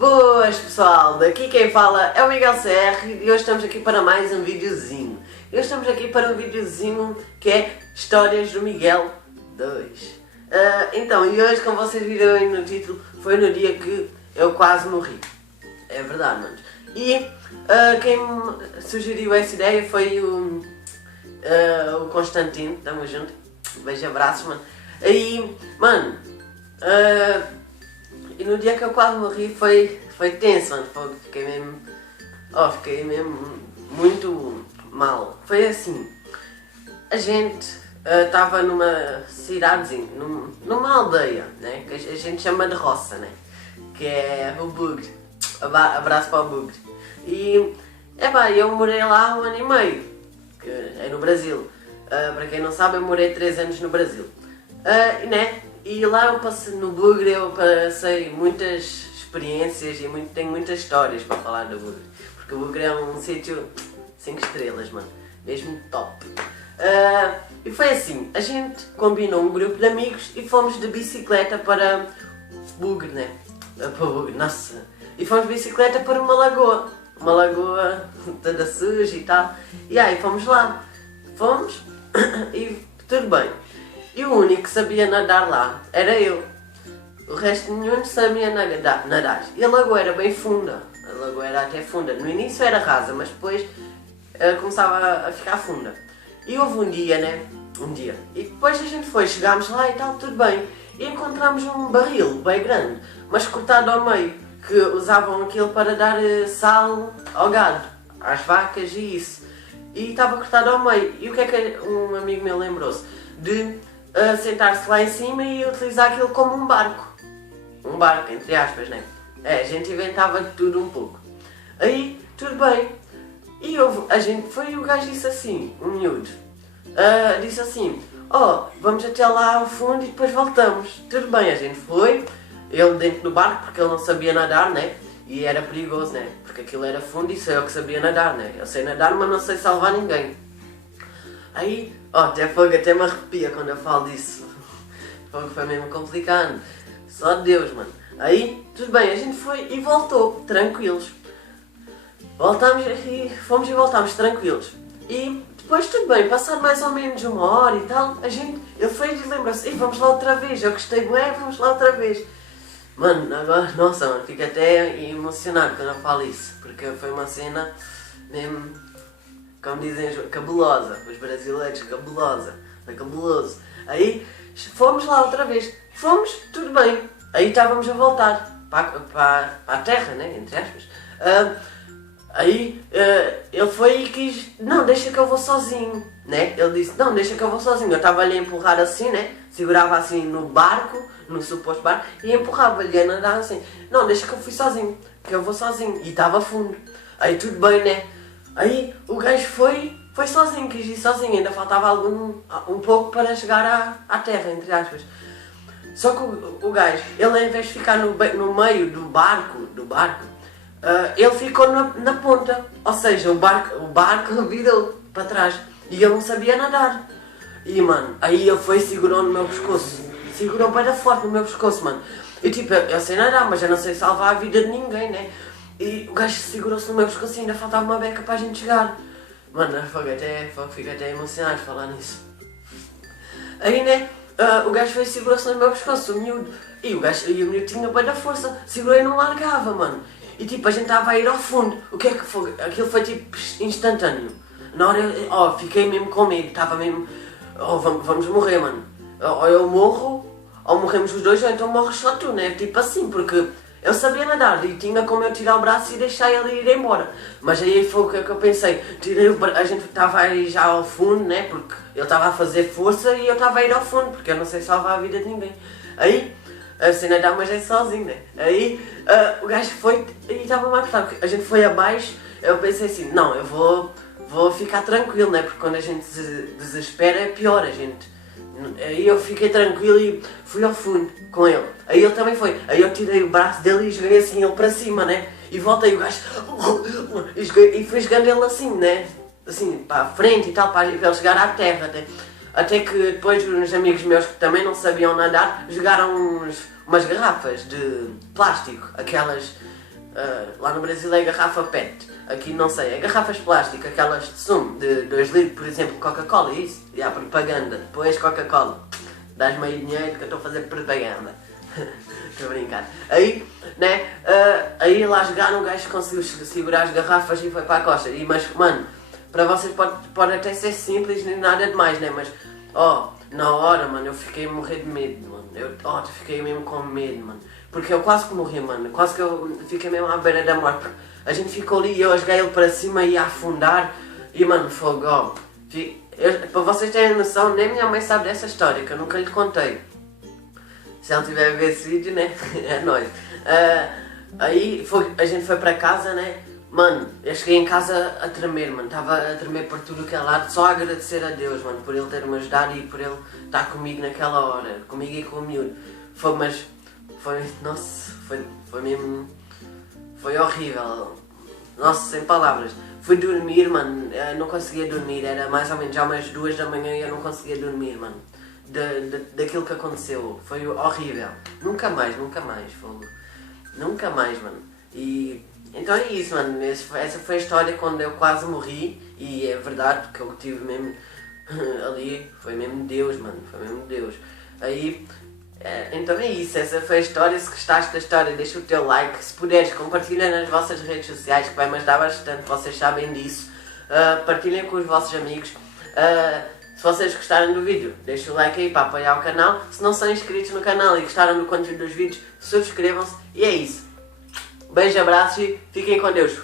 Boas pessoal, daqui quem fala é o Miguel CR e hoje estamos aqui para mais um videozinho. Hoje estamos aqui para um videozinho que é Histórias do Miguel 2. Então, e hoje, como vocês viram aí no título, foi no dia que eu quase morri. É verdade, manos. E quem me sugeriu essa ideia foi o Constantino, tamo junto. Beijo, abraços, mano. E, mano, e no dia que eu quase morri foi tenso, mano. Fiquei mesmo muito mal. Foi assim, a gente estava numa cidadezinha, numa aldeia, né? Que a gente chama de roça, né? Que é o Bugre. Abraço para o Bugre. E, eu morei lá 1 ano e meio, que é no Brasil. Para quem não sabe, eu morei 3 anos no Brasil. Né? E lá eu passei, no Bugre eu passei muitas experiências e tenho muitas histórias para falar do Bugre. Porque o Bugre é um sítio 5 estrelas, mano. Mesmo top. E foi assim, a gente combinou um grupo de amigos e fomos de bicicleta para Bugre, né? Para Bugre, nossa. E fomos de bicicleta para uma lagoa toda suja e tal. E aí fomos lá. Fomos e tudo bem. E o único que sabia nadar lá era eu. O resto nenhum sabia nadar. E a lagoa era bem funda. A lagoa era até funda. No início era rasa, mas depois começava a ficar funda. E houve um dia, né? E depois a gente chegámos lá e tal, tudo bem. E encontramos um barril bem grande, mas cortado ao meio, que usavam aquilo para dar sal ao gado, às vacas e isso. E estava cortado ao meio. E o que é que um amigo meu lembrou-se? De sentar-se lá em cima e utilizar aquilo como um barco. Um barco, entre aspas, né? A gente inventava de tudo um pouco. Aí, tudo bem. E o gajo disse assim, um miúdo, disse assim, vamos até lá ao fundo e depois voltamos. Tudo bem, a gente foi, ele dentro do barco, porque ele não sabia nadar, né? E era perigoso, né? Porque aquilo era fundo e só eu que sabia nadar, né? Eu sei nadar, mas não sei salvar ninguém. Aí, até me arrepia quando eu falo disso. Foi mesmo complicado. Só Deus, mano. Aí, tudo bem, a gente foi e voltou, tranquilos. Fomos e voltámos tranquilos. E depois tudo bem, passado mais ou menos 1 hora e tal, ele foi e lembrou-se, vamos lá outra vez, eu gostei bem, vamos lá outra vez. Mano, agora, nossa, mano, fico até emocionado quando eu falo isso, porque foi uma cena mesmo, como dizem, cabulosa, os brasileiros, cabulosa, foi cabuloso. Aí fomos lá outra vez, tudo bem, aí estávamos a voltar para a terra, né, entre aspas. Aí ele foi e quis, não, deixa que eu vou sozinho, né? Ele disse, não, deixa que eu vou sozinho. Eu estava-lhe a empurrar assim, né? Segurava assim no barco, no suposto barco, e empurrava-lhe a nadar assim. Não, deixa que eu fui sozinho, que eu vou sozinho. E estava fundo. Aí tudo bem, né? Aí o gajo foi sozinho, quis ir sozinho. Ainda faltava um pouco para chegar à terra, entre aspas. Só que o gajo, ele em vez de ficar no meio do barco, ele ficou na ponta, ou seja, o barco virou para trás e ele não sabia nadar. E mano, aí ele foi e segurou no meu pescoço, segurou bem forte no meu pescoço, mano. E tipo, eu sei nadar, mas eu não sei salvar a vida de ninguém, né? E o gajo segurou-se no meu pescoço e ainda faltava uma beca para a gente chegar. Mano, fico até emocionado de falar nisso. Aí, né, o gajo foi e segurou-se no meu pescoço, o miúdo. E o miúdo tinha bem da força, segurou e não largava, mano. E tipo, a gente estava a ir ao fundo. O que é que foi? Aquilo foi tipo instantâneo. Na hora, fiquei mesmo com medo, estava mesmo, vamos morrer, mano. Ou eu morro, ou morremos os dois, ou então morres só tu, né? Tipo assim, porque eu sabia nadar e tinha como eu tirar o braço e deixar ele ir embora. Mas aí foi o que eu pensei, a gente estava a ir já ao fundo, né? Porque ele estava a fazer força e eu estava a ir ao fundo, porque eu não sei salvar a vida de ninguém. Aí, a cena dá, mas é sozinho, né? Aí o gajo foi e estava-me a apertar. A gente foi abaixo, eu pensei assim, não, eu vou ficar tranquilo, né? Porque quando a gente se desespera é pior, a gente. Aí eu fiquei tranquilo e fui ao fundo com ele. Aí ele também foi. Aí eu tirei o braço dele e joguei assim ele para cima, né? E voltei o gajo e fui jogando ele assim, né? Assim, para a frente e tal, para ele chegar à terra, até. Até que depois uns amigos meus que também não sabiam nadar jogaram umas garrafas de plástico, aquelas Lá no Brasil é garrafa PET, aqui não sei, é garrafas de plástico, aquelas de sumo, de 2 litros, por exemplo, Coca-Cola, isso? E há propaganda, depois Coca-Cola, dás-me aí dinheiro que eu estou a fazer propaganda. Estou a brincar. Aí, né, aí lá jogaram, o gajo conseguiu segurar as garrafas e foi para a costa. Mas, mano, para vocês pode até ser simples nem nada demais, né, mas, na hora, mano, eu fiquei a morrer de medo, mano. Eu fiquei mesmo com medo, mano. Porque eu quase que morri, mano. Quase que eu fiquei mesmo à beira da morte. A gente ficou ali e eu joguei ele para cima e ia afundar. E, mano, fogo, para vocês terem noção, nem minha mãe sabe dessa história, que eu nunca lhe contei. Se ela tiver a ver esse vídeo, né? É nóis. Aí a gente foi para casa, né? Mano, eu cheguei em casa a tremer, mano. Estava a tremer por tudo que é lado. Só a agradecer a Deus, mano, por ele ter-me ajudado e por ele estar comigo naquela hora. Comigo e com o miúdo. Nossa, foi mesmo... Foi horrível. Nossa, sem palavras. Fui dormir, mano. Eu não conseguia dormir. Era mais ou menos já umas 2 da manhã e eu não conseguia dormir, mano. Daquilo que aconteceu. Foi horrível. Nunca mais, fogo. Nunca mais, mano. E então é isso, mano. Essa foi a história quando eu quase morri. E é verdade, porque eu tive mesmo ali. Foi mesmo Deus, mano. Foi mesmo Deus. Aí, então é isso. Essa foi a história. Se gostaste da história, deixa o teu like. Se puderes, compartilha nas vossas redes sociais, que vai me ajudar bastante. Vocês sabem disso. Partilhem com os vossos amigos. Se vocês gostaram do vídeo, deixem o like aí para apoiar o canal. Se não são inscritos no canal e gostaram do conteúdo dos vídeos, subscrevam-se. E é isso. Beijo, abraços e fiquem com Deus.